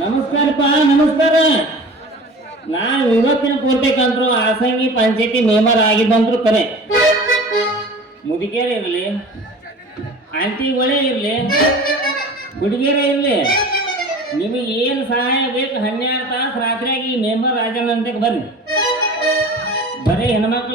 ನಮಸ್ಕಾರಪ್ಪ ನಮಸ್ಕಾರ. ನಾನು ಇವತ್ತಿನ ಕೋರ್ಬೇಕಂದ್ರು ಆಸಂಗಿ ಪಂಚಾಯತಿ ಮೆಂಬರ್ ಆಗಿದ್ದಂದ್ರು ಕರೆ, ಮುದುಕೇರ ಇರಲಿ, ಆಂಟಿಗಳೇ ಇರಲಿ, ಹುಡುಗಿಯರೇ ಇರಲಿ, ನಿಮಗೆ ಏನು ಸಹಾಯ ಬೇಕು 12 ತಾಸು ರಾತ್ರಿಯಾಗಿ ಈ ಮೆಂಬರ್ ರಾಜನಂತಕ್ಕೆ ಬರ್ರಿ. ಬರೀ ಹೆಣ್ಮಕ್ಳು